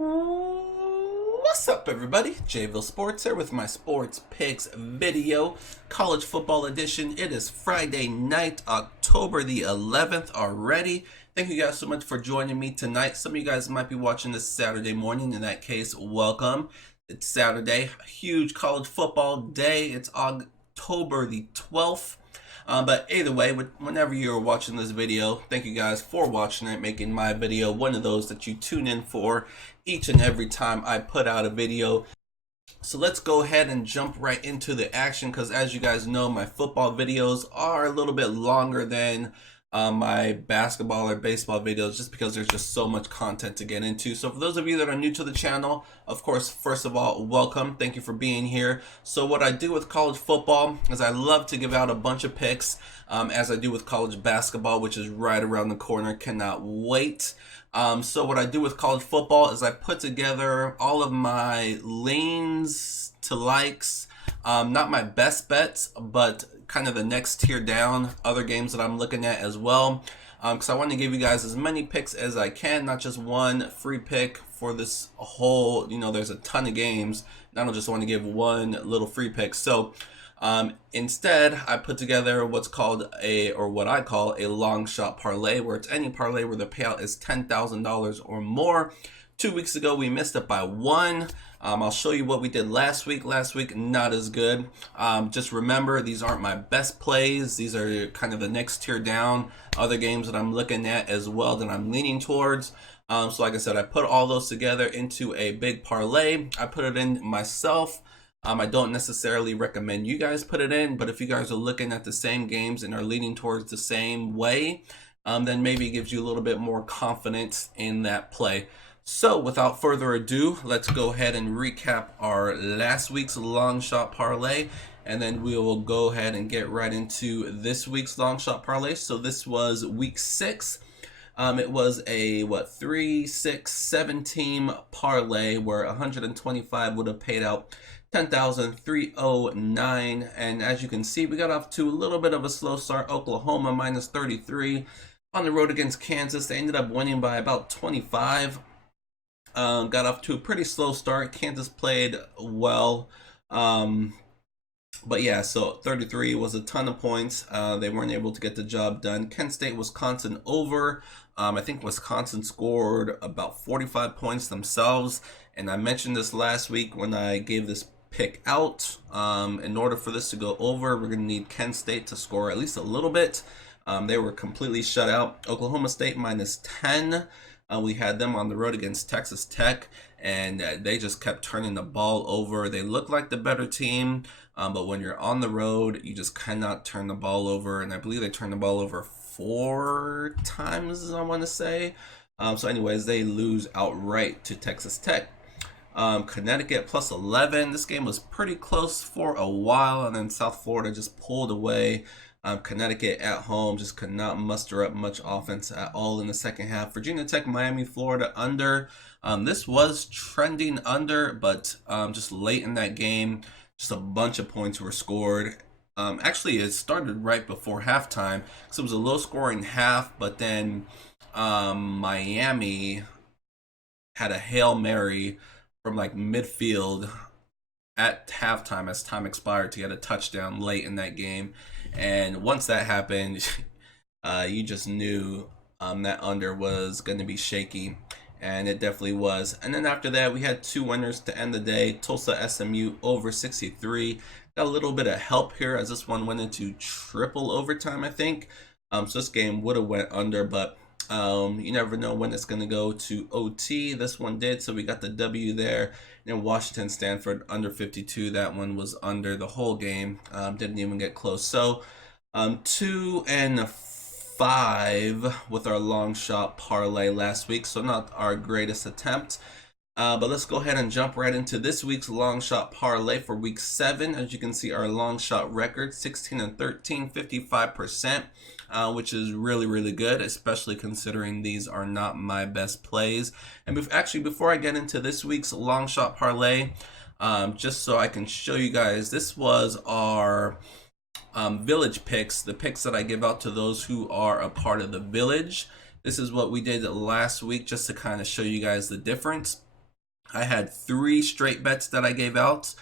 What's up, everybody? JVille Sports here with my sports picks video, college football edition. It is Friday night, October the 11th already. Thank you guys so much for joining me tonight. Some of you guys might be watching this Saturday morning. In that case, welcome. It's Saturday, a huge college football day. It's October the 12th. But either way, whenever you're watching this video, thank you guys for watching it, making my video one of those that you tune in for each and every time I put out a video. So let's go ahead and jump right into the action, because as you guys know, my football videos are a little bit longer than my basketball or baseball videos, just because there's just so much content to get into. So for those of you that are new to the channel, of course, first of all, welcome. Thank you for being here. So what I do with college football is I love to give out a bunch of picks, as I do with college basketball, which is right around the corner. Cannot wait. So what I do with college football is I put together all of my leans to likes, not my best bets, but kind of the next tier down, other games that I'm looking at as well, because I want to give you guys as many picks as I can, not just one free pick for this whole, there's a ton of games, and I don't just want to give one little free pick. So instead, I put together what's called what I call a long shot parlay, where it's any parlay where the payout is $10,000 or more. 2 weeks ago, we missed it by one. I'll show you what we did last week. Last week, not as good. Just remember, these aren't my best plays. These are kind of the next tier down. Other games that I'm looking at as well that I'm leaning towards. So like I said, I put all those together into a big parlay. I put it in myself. I don't necessarily recommend you guys put it in, but if you guys are looking at the same games and are leaning towards the same way, then maybe it gives you a little bit more confidence in that play. So without further ado, let's go ahead and recap our last week's long shot parlay, and then we will go ahead and get right into this week's long shot parlay. So this was week 6. It was a 3, 6, 7 team parlay where 125 would have paid out 10,309, and as you can see, we got off to a little bit of a slow start. Oklahoma minus 33 on the road against Kansas. They ended up winning by about 25. Got off to a pretty slow start. Kansas played well, but yeah, so 33 was a ton of points. They weren't able to get the job done. Kent State, Wisconsin over. I think Wisconsin scored about 45 points themselves, and I mentioned this last week when I gave this pick out. In order for this to go over, we're going to need Kent State to score at least a little bit. They were completely shut out. Oklahoma State minus 10. We had them on the road against Texas Tech, and they just kept turning the ball over. They look like the better team, but when you're on the road, you just cannot turn the ball over, and I believe they turned the ball over 4 times, I want to say. So anyways, they lose outright to Texas Tech. Connecticut plus 11. This game was pretty close for a while, and then South Florida just pulled away. Connecticut at home just could not muster up much offense at all in the second half. Virginia Tech, Miami, Florida under. This was trending under, but just late in that game, just a bunch of points were scored. Actually, it started right before halftime, so it was a low-scoring half, but then Miami had a Hail Mary from like midfield at halftime as time expired to get a touchdown late in that game. And once that happened, you just knew that under was going to be shaky, and it definitely was. And then after that, we had 2 winners to end the day. Tulsa SMU over 63. Got a little bit of help here as this one went into triple overtime, I think. So this game would have went under, but you never know when it's going to go to OT. This one did, so we got the W there. And Washington, Stanford under 52. That one was under the whole game. Didn't even get close. So 2 and 5 with our long shot parlay last week. So not our greatest attempt. But let's go ahead and jump right into this week's long shot parlay for week 7. As you can see, our long shot record 16 and 13, 55%. Which is really, really good, especially considering these are not my best plays. And before I get into this week's long shot parlay, just so I can show you guys, this was our village picks, the picks that I give out to those who are a part of the village. This is what we did last week, just to kind of show you guys the difference. I had 3 straight bets that I gave out.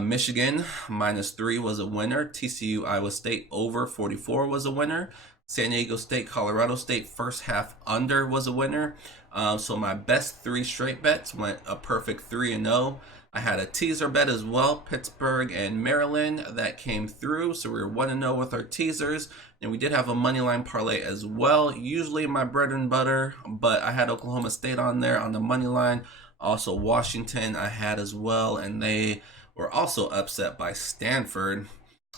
Michigan -3 was a winner. TCU Iowa State over 44 was a winner. San Diego State Colorado State first half under was a winner. So my best 3 straight bets went a perfect 3-0. I had a teaser bet as well, Pittsburgh and Maryland, that came through. So we were 1-0 with our teasers. And we did have a money line parlay as well. Usually my bread and butter, but I had Oklahoma State on there on the money line. Also Washington I had as well, and they were also upset by Stanford,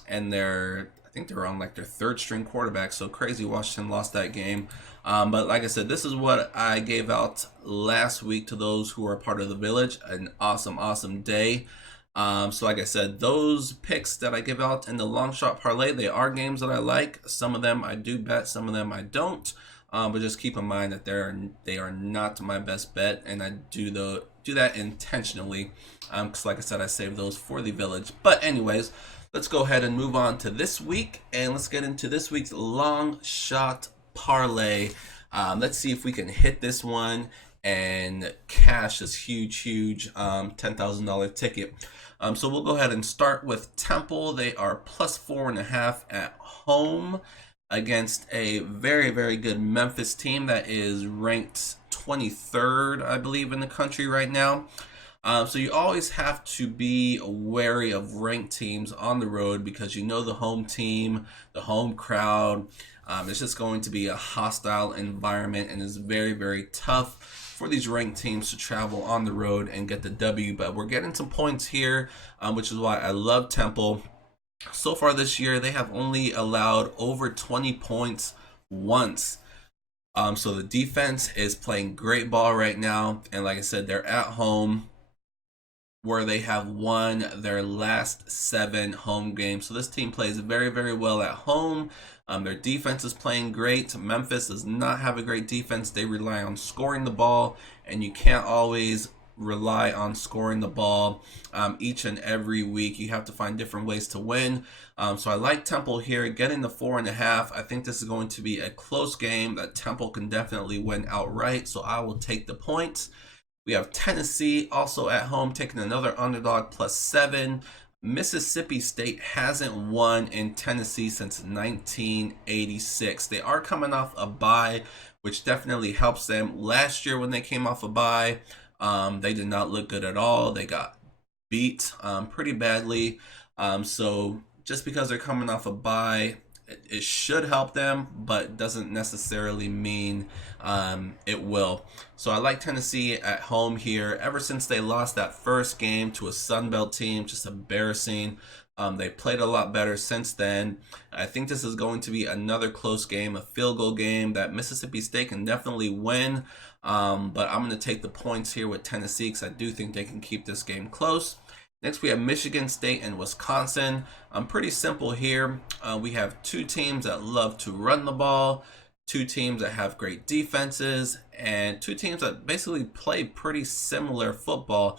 and I think they're on like their 3rd string quarterback. So crazy Washington lost that game. But like I said, this is what I gave out last week to those who are part of the village. An awesome day. So like I said, those picks that I give out in the long shot parlay, they are games that I like. Some of them I do bet, some of them I don't. But just keep in mind that they are not my best bet, and I do that intentionally. Because like I said, I save those for the village. But anyways, let's go ahead and move on to this week, and let's get into this week's long shot parlay. Let's see if we can hit this one and cash this huge $10,000 ticket. So we'll go ahead and start with Temple. They are +4.5 at home against a very good Memphis team that is ranked 23rd, I believe, in the country right now. So you always have to be wary of ranked teams on the road, because you know the home team, the home crowd. It's just going to be a hostile environment, and it's very tough for these ranked teams to travel on the road and get the W. But we're getting some points here, which is why I love Temple. So far this year, they have only allowed over 20 points once. So the defense is playing great ball right now. And like I said, they're at home, where they have won their last 7 home games. So this team plays very well at home. Their defense is playing great. Memphis does not have a great defense. They rely on scoring the ball, and you can't always rely on scoring the ball each and every week. You have to find different ways to win. So I like Temple here, getting the 4.5. I think this is going to be a close game that Temple can definitely win outright. So I will take the points. We have Tennessee also at home, taking another underdog +7. Mississippi State hasn't won in Tennessee since 1986. They are coming off a bye, which definitely helps them. Last year when they came off a bye, they did not look good at all. They got beat pretty badly. So just because they're coming off a bye, it should help them, but doesn't necessarily mean it will. So I like Tennessee at home here. Ever since they lost that first game to a Sun Belt team, just embarrassing. They played a lot better since then. I think this is going to be another close game, a field goal game that Mississippi State can definitely win. But I'm going to take the points here with Tennessee, because I do think they can keep this game close. Next, we have Michigan State and Wisconsin. Pretty simple here. We have 2 teams that love to run the ball, 2 teams that have great defenses, and 2 teams that basically play pretty similar football.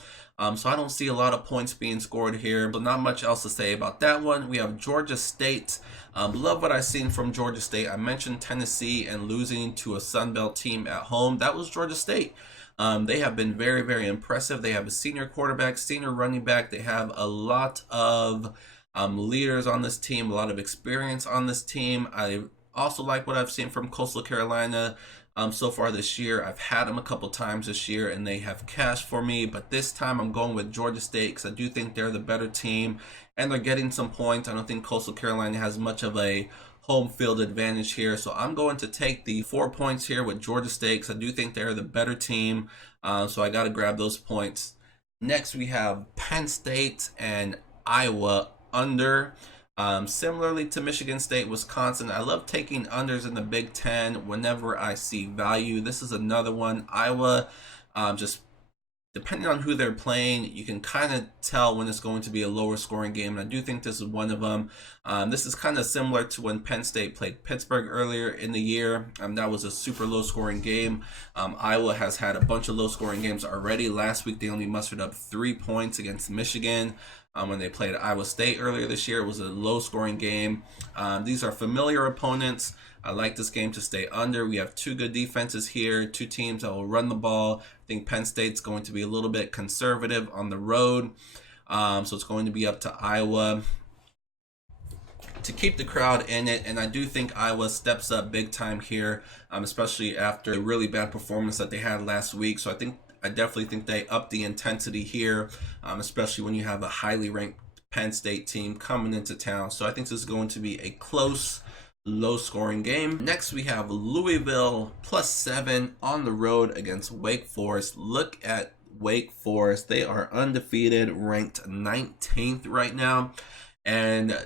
So I don't see a lot of points being scored here. So not much else to say about that one. We have Georgia State. Love what I've seen from Georgia State. I mentioned Tennessee and losing to a Sun Belt team at home. That was Georgia State. They have been very impressive. They have a senior quarterback, senior running back. They have a lot of leaders on this team, a lot of experience on this team. I also like what I've seen from Coastal Carolina so far this year. I've had them a couple times this year, and they have cashed for me. But this time I'm going with Georgia State, because I do think they're the better team, and they're getting some points. I don't think Coastal Carolina has much of a home field advantage here. So I'm going to take the 4 points here with Georgia State, because I do think they're the better team. So I got to grab those points. Next, we have Penn State and Iowa under. Similarly to Michigan State, Wisconsin, I love taking unders in the Big Ten whenever I see value. This is another one. Iowa, just depending on who they're playing, you can kind of tell when it's going to be a lower scoring game. And I do think this is one of them. This is kind of similar to when Penn State played Pittsburgh earlier in the year. That was a super low scoring game. Iowa has had a bunch of low scoring games already. Last week, they only mustered up 3 points against Michigan. when they played Iowa State earlier this year. It was a low-scoring game. These are familiar opponents. I like this game to stay under. We have two good defenses here, two teams that will run the ball. I think Penn State's going to be a little bit conservative on the road. So it's going to be up to Iowa to keep the crowd in it, and I do think Iowa steps up big time here, especially after a really bad performance that they had last week. So I definitely think they up the intensity here, especially when you have a highly ranked Penn State team coming into town. So I think this is going to be a close, low-scoring game. Next, we have Louisville +7 on the road against Wake Forest. Look at Wake Forest. They are undefeated, ranked 19th right now, and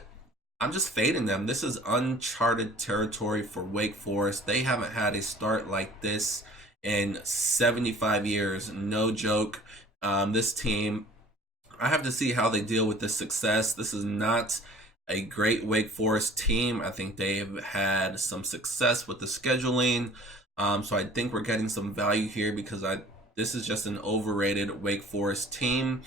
I'm just fading them. This is uncharted territory for Wake Forest. They haven't had a start like this in 75 years. No joke. This team, I have to see how they deal with this success. This is not a great Wake Forest team. I think they've had some success with the scheduling. So I think we're getting some value here because this is just an overrated Wake Forest team.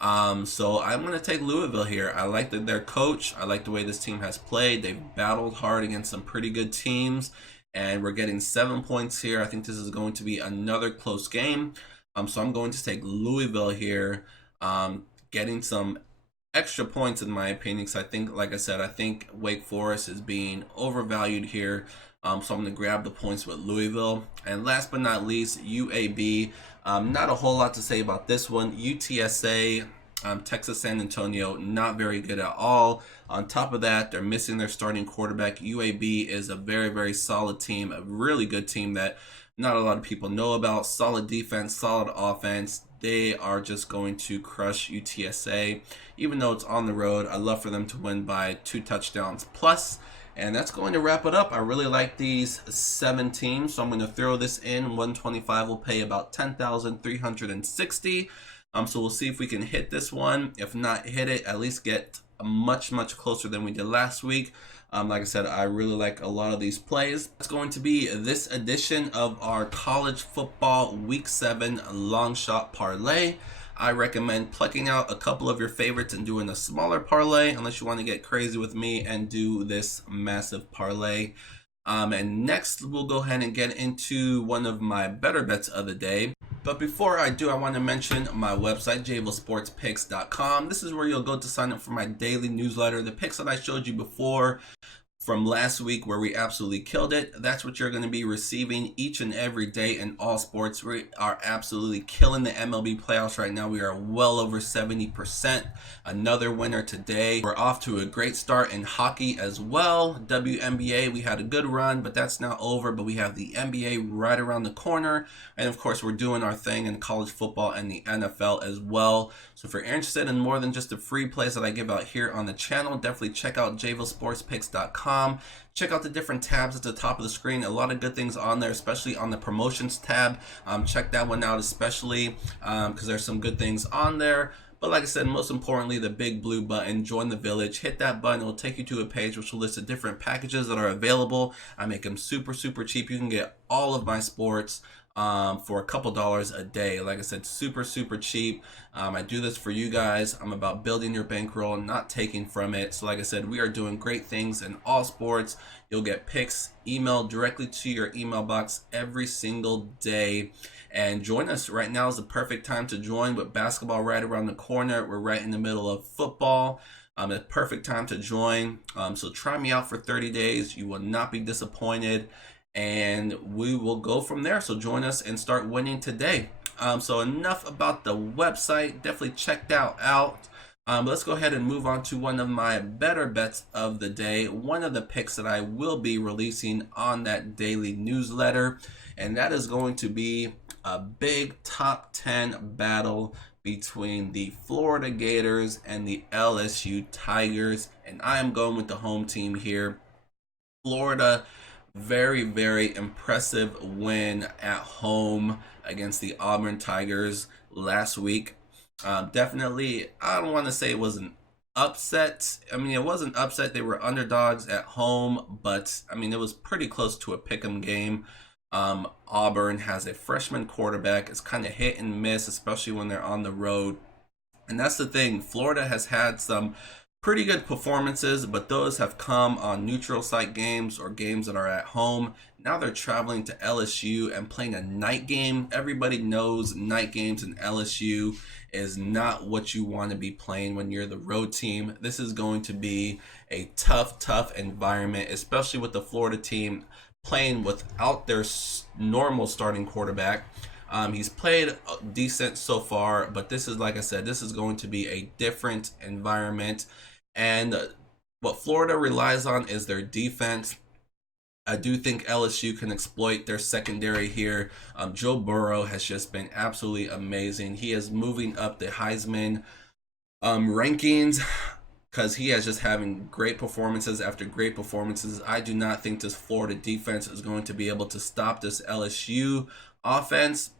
So I'm going to take Louisville here. I like their coach. I like the way this team has played. They've battled hard against some pretty good teams, and we're getting 7 points here. I think this is going to be another close game. So I'm going to take Louisville here, getting some extra points in my opinion, because I think, like I said, I think Wake Forest is being overvalued here. So I'm going to grab the points with Louisville. And last but not least, UAB. Not a whole lot to say about this one. UTSA, Texas San Antonio, not very good at all. On top of that, they're missing their starting quarterback. UAB is a very, very solid team, a really good team that not a lot of people know about. Solid defense, solid offense. They are just going to crush UTSA. Even though it's on the road, I love for them to win by 2 touchdowns plus. And that's going to wrap it up. I really like these 7 teams, so I'm going to throw this in. 125 will pay about 10,360. So we'll see if we can hit this one. If not hit it, at least get much, much closer than we did last week. Like I said, I really like a lot of these plays. It's going to be this edition of our college football week 7 long shot parlay. I recommend plucking out a couple of your favorites and doing a smaller parlay, unless you want to get crazy with me and do this massive parlay. And next, we'll go ahead and get into one of my better bets of the day. But before I do, I want to mention my website, JVilleSportsPicks.com. This is where you'll go to sign up for my daily newsletter. The picks that I showed you before from last week where we absolutely killed it, that's what you're going to be receiving each and every day in all sports. We are absolutely killing the MLB playoffs right now. We are well over 70%. Another winner today. We're off to a great start in hockey as well. WNBA, we had a good run, but that's now over. But we have the NBA right around the corner. And of course, we're doing our thing in college football and the NFL as well. So if you're interested in more than just the free plays that I give out here on the channel, definitely check out JVilleSportsPicks.com. Check out the different tabs at the top of the screen. A lot of good things on there, especially on the promotions tab. Check that one out especially because there's some good things on there. But like I said, most importantly, the big blue button, join the village. Hit that button. It will take you to a page which will list the different packages that are available. I make them super, super cheap. You can get all of my sports for a couple dollars a day. Like I said, super, super cheap. I do this for you guys. I'm about building your bankroll, not taking from it. So like I said, we are doing great things in all sports. You'll get picks emailed directly to your email box every single day. And join us. Right now is the perfect time to join with basketball right around the corner. We're right in the middle of football. A perfect time to join. So try me out for 30 days. You will not be disappointed. And we will go from there. So join us and start winning today. So enough about the website. Definitely check that out. Let's go ahead and move on to one of my better bets of the day. One of the picks that I will be releasing on that daily newsletter. And that is going to be a big top 10 battle between the Florida Gators and the LSU Tigers. And I am going with the home team here. Florida, very, very impressive win at home against the Auburn Tigers last week. Definitely, I don't want to say it was an upset. I mean, it wasn't upset. They were underdogs at home, but I mean, it was pretty close to a pick'em game. Auburn has a freshman quarterback. It's kind of hit and miss, especially when they're on the road. And that's the thing. Florida has had some pretty good performances, but those have come on neutral site games or games that are at home. Now they're traveling to LSU and playing a night game. Everybody knows night games in LSU is not what you want to be playing when you're the road team. This is going to be a tough environment, especially with the Florida team playing without their normal starting quarterback. He's played decent so far, but this is, like I said, this is going to be a different environment. And what Florida relies on is their defense. I do think LSU can exploit their secondary here. Joe Burrow has just been absolutely amazing. He is moving up the Heisman rankings because he is just having great performances after great performances. I do not think this Florida defense is going to be able to stop this LSU offense.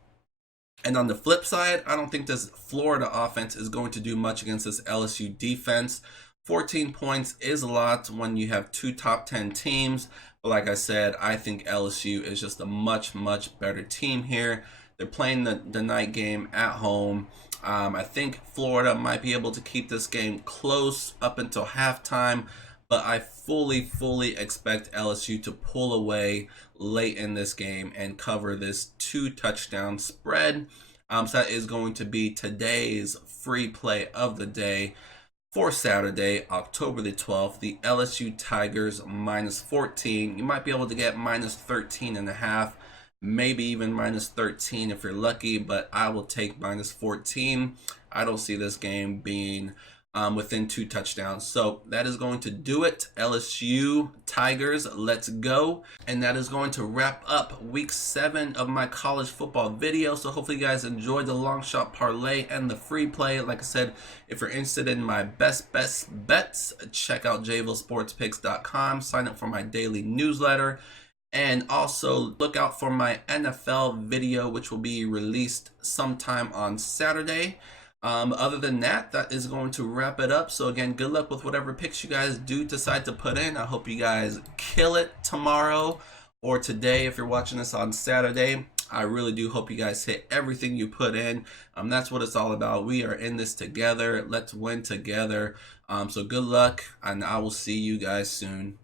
And on the flip side, I don't think this Florida offense is going to do much against this LSU defense. 14 points is a lot when you have two top 10 teams. But like I said, I think LSU is just a much better team here. They're playing the night game at home. I think Florida might be able to keep this game close up until halftime. But I fully expect LSU to pull away late in this game and cover this 2-touchdown spread. So that is going to be today's free play of the day for Saturday, October the 12th. The LSU Tigers -14. You might be able to get -13.5, maybe even -13 if you're lucky, but I will take -14. I don't see this game being within 2 touchdowns. So that is going to do it. LSU Tigers, let's go. And that is going to wrap up week 7 of my college football video. So hopefully you guys enjoyed the long shot parlay and the free play. Like I said, if you're interested in my best bets, check out JVilleSportsPicks.com. Sign up for my daily newsletter. And also look out for my NFL video, which will be released sometime on Saturday. Other than that, that is going to wrap it up. So again, good luck with whatever picks you guys do decide to put in. I hope you guys kill it tomorrow or today if you're watching this on Saturday. I really do hope you guys hit everything you put in. That's what it's all about. We are in this together. Let's win together. So good luck, and I will see you guys soon.